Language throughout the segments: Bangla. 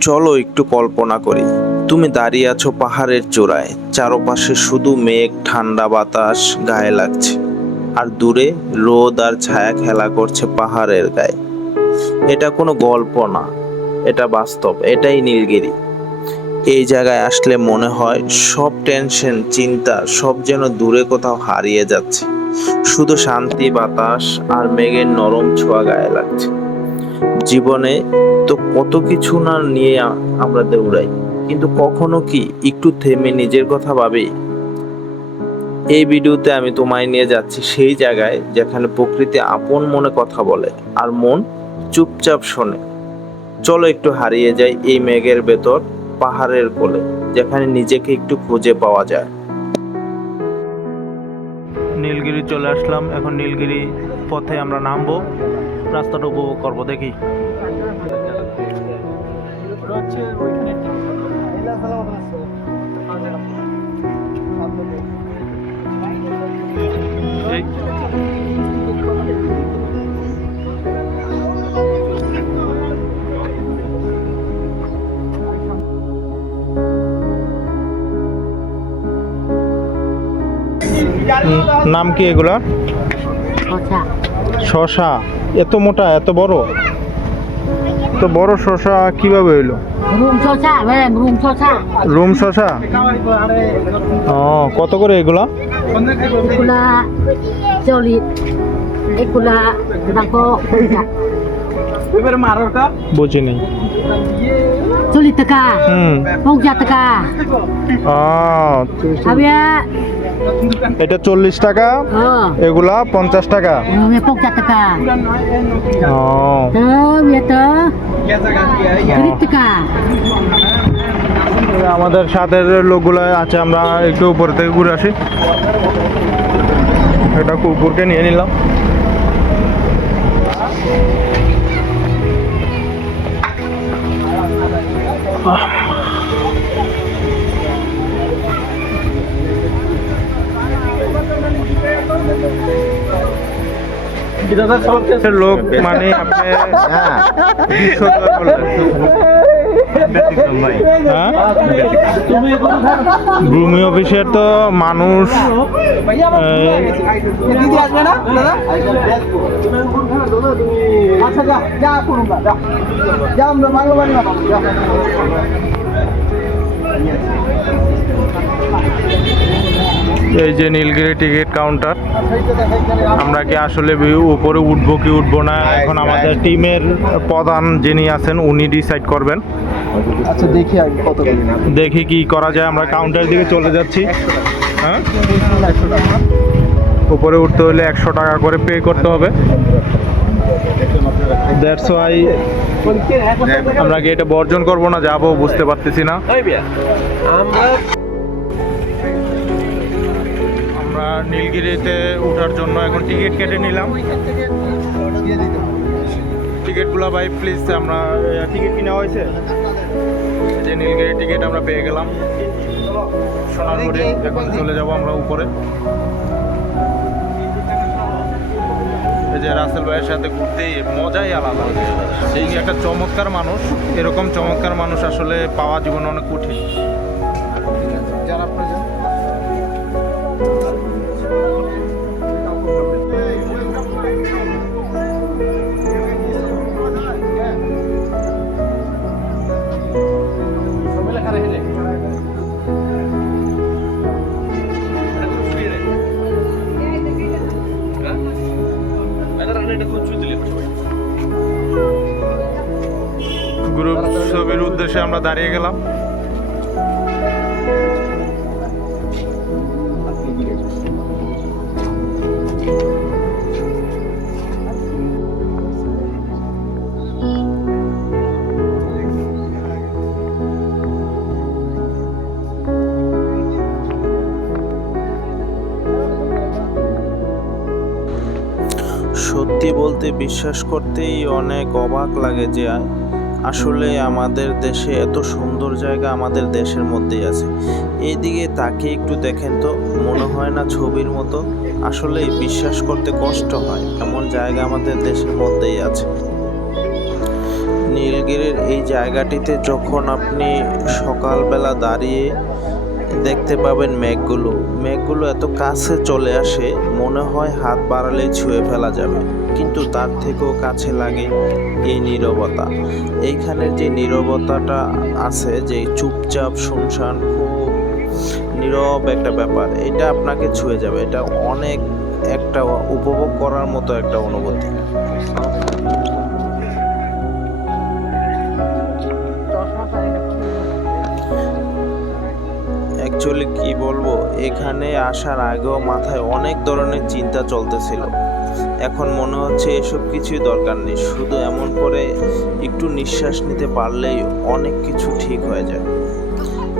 চলো একটু কল্পনা করি। তুমি দাঁড়িয়ে আছো পাহাড়ের চূড়ায়, চারপাশে শুধু মেঘ, ঠান্ডা বাতাস, গায়ে লাগছে। আর দূরে রোদ আর ছায়া খেলা করছে পাহাড়ের গায়ে। এটা কোনো গল্প না, এটা বাস্তব, এটাই নীলগিরি। এই জায়গায় আসলে মনে হয় সব টেনশন, চিন্তা, সব যেন দূরে কোথাও হারিয়ে যাচ্ছে। শুধু শান্তি, বাতাস আর মেঘের নরম ছোঁয়া গায়ে লাগছে। জীবনে তো কত কিছু না নিয়ে আমরা দৌড়াই। কিন্তু কখনো কি একটু থেমে নিজের কথা ভাবি? এই ভিডিওতে আমি তোমায় নিয়ে যাচ্ছি সেই জায়গায় যেখানে প্রকৃতি আপন মনে কথা বলে আর মন চুপচাপ শোনে। চলো একটু হারিয়ে যাই এই মেঘের ভেতর, পাহাড়ের কোলে, যেখানে নিজেকে একটু খুঁজে পাওয়া যায়। নীলগিরি চলে আসলাম। এখন নীলগিরি পথে আমরা নামবো রাস্তাটা উপভোগ করব দেখি। নাম কি এগুলা? শশা। এত মোটা এত বড়? তো বড় শশা কীভাবে হইল? রুম শশা মানে রুম শশা। রুম শশা? ও কত করে এগুলা? এগুলা চল্লিশ এগুলা দাঁড়ো বুঝিনি চল্লিশ টাকা হুম। পঞ্চাশ টাকা। ও এটা চল্লিশ টাকা এগুলা পঞ্চাশ টাকা। আমাদের সাথে লোকগুলো আছে আমরা একটু উপরে থেকে ঘুরে আসি। এটা কুকুরকে নিয়ে নিলাম। লোক মানে আপনি ভূমি অফিসের তো মানুষ এই, দিদি আসবে না দাদা আচ্ছা যা যা করুন যা আমরা বাংলা বাড়ি এই যে নীলগিরি টিকিট কাউন্টার আমরা কি আসলে উপরে উঠবো কি উঠবো না এখন আমাদের টিমের প্রধান যিনি আছেন উনি ডিসাইড করবেন। আচ্ছা দেখি কত দেখি কি করা যায় আমরা কাউন্টারের দিকে চলে যাচ্ছি। হ্যাঁ? উপরে উঠতে হলে একশো টাকা করে পে করতে হবে। দ্যাটস ওয়াই আমরা কি এটা বর্জন করব না যাব বুঝতে পারতেছি না। আমরা নীলগিরিতে ওঠার জন্য এখন টিকিট কেটে নিলাম। টিকিটগুলো ভাই প্লিজ আমরা টিকিট কিনা হয়েছে? যে নীলগিরি টিকিট আমরা পেয়ে গেলাম। সোনারপুরে এখন চলে যাব আমরা উপরে। এই যে রাসেল ভাইয়ের সাথে ঘুরতে, মজাই আলাদা। সেই একটা চমৎকার মানুষ। এরকম চমৎকার মানুষ আসলে পাওয়া জীবনে অনেক কঠিন। উদ্দেশ্যে আমরা দাঁড়িয়ে গেলাম। সত্যি বলতে বিশ্বাস করতেই অনেক অবাক লাগে যে আসলে আমাদের দেশে এত সুন্দর জায়গা আমাদের দেশের মধ্যেই আছে। এইদিকে তাকে একটু দেখেন তো, মনে হয় না ছবির মতো। আসলে বিশ্বাস করতে কষ্ট হয়, এমন জায়গা আমাদের দেশের মধ্যেই আছে। নীলগিরির এই জায়গাটিতে যখন আপনি সকালবেলা দাঁড়িয়ে দেখতে পাবেন মেঘগুলো। মেঘগুলো এত কাছে চলে আসে, মনে হয় হাত বাড়ালে ছুঁয়ে ফেলা যাবে। কিন্তু তার থেকেও কাছে লাগে এই নীরবতা। এইখানের যে নীরবতাটা আছে, যে চুপচাপ, শুনশান, খুব নীরব একটা ব্যাপার, এটা আপনাকে ছুঁয়ে যাবে। এটা অনেক একটা উপভোগ করার মতো একটা অনুভূতি। অ্যাকচুয়ালি কি বলব, এখানে আসার আগেও মাথায় অনেক ধরনের চিন্তা চলতেছিল। এখন মনে হচ্ছে এসব কিছুই দরকার নেই, শুধু এমন করে একটু নিঃশ্বাস নিতে পারলেই অনেক কিছু ঠিক হয়ে যায়।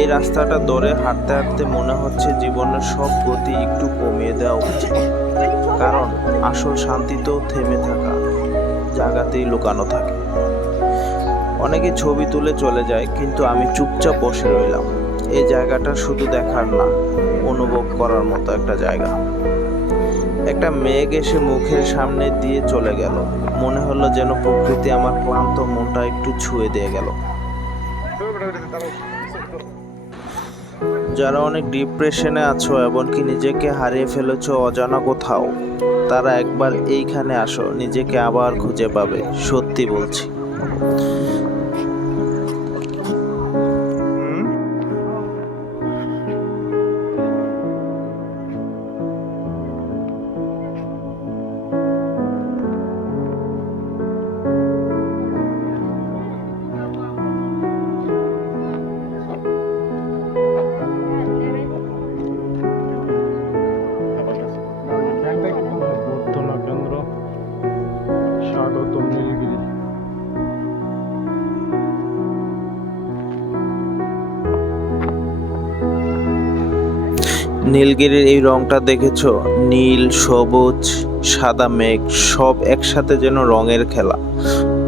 এই রাস্তাটা ধরে হাঁটতে হাঁটতে মনে হচ্ছে জীবনের সব গতি একটু কমিয়ে দেওয়া উচিত। কারণ আসল শান্তি তো থেমে থাকা, জায়গাতেই লুকানো থাকে। অনেকে ছবি তুলে চলে যায়, কিন্তু আমি চুপচাপ বসে রইলাম। এই জায়গাটা শুধু দেখার না, অনুভব করার মতো একটা জায়গা। একটা মেঘ এসে মুখের সামনে দিয়ে চলে গেল। মনে হলো যেন প্রকৃতি আমার ক্লান্ত মনটা একটু ছুঁয়ে দিয়ে গেল। যারা অনেক ডিপ্রেশনে আছো, এমনকি নিজেকে হারিয়ে ফেলেছো অজানা কোথাও, তারা একবার এইখানে আসো, নিজেকে আবার খুঁজে পাবে, সত্যি বলছি। নীলগিরির এই রংটা দেখেছ? নীল, সবুজ, সাদা মেঘ, সব একসাথে যেন রঙের খেলা।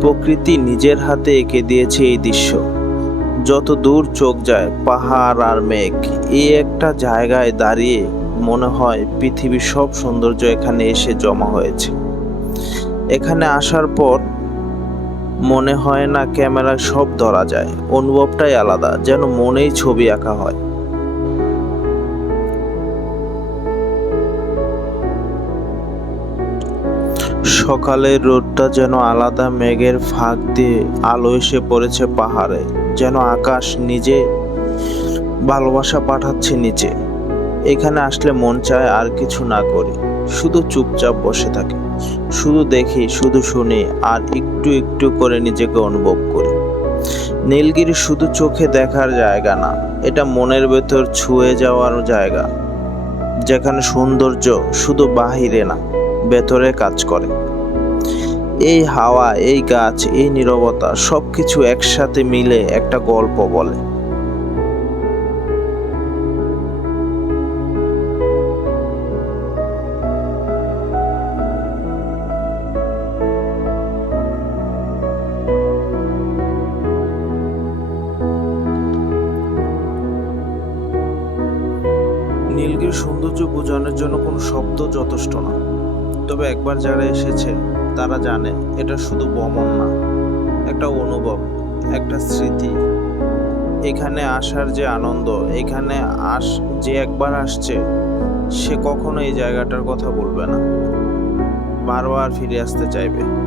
প্রকৃতি নিজের হাতে এঁকে দিয়েছে এই দৃশ্য। যত দূর চোখ যায়, পাহাড় আর মেঘ এই একটা জায়গায় দাঁড়িয়ে মনে হয় পৃথিবীর সব সৌন্দর্য এখানে এসে জমা হয়েছে। এখানে আসার পর মনে হয় না ক্যামেরায় সব ধরা যায়। অনুভবটাই আলাদা, যেন মনেই ছবি আঁকা হয়। সকালের রোদটা যেন আলাদা মেঘের ফাঁক দিয়ে আলো এসে পড়েছে পাহাড়ে, যেন আকাশ নিজে ভালোবাসা পাঠাচ্ছে নিচে। এখানে আসলে মন চায় আর কিছু না করি, শুধু চুপচাপ বসে থাকি। শুধু দেখি, শুধু শুনি আর একটু একটু করে নিজেকে অনুভব করি। নীলগিরি শুধু চোখে দেখার জায়গা না, এটা মনের ভেতর ছুঁয়ে যাওয়ার জায়গা। যেখানে সৌন্দর্য শুধু বাহিরে না, ভেতরে কাজ করে। এই হাওয়া, এই গাছ, এই নীরবতা সবকিছু একসাথে মিলে একটা গল্প বলে। নীলগির সৌন্দর্য বোঝানোর জন্য কোনো শব্দ যথেষ্ট না। তবে একবার যারা এসেছে তারা জানে এটা শুধু ভ্রমণ না, একটা অনুভব, একটা স্মৃতি। এখানে আসার যে আনন্দ, এখানে আস, যে একবার আসছে, সে কখনো এই জায়গাটার কথা বলবে না। বারবার ফিরে আসতে চাইবে।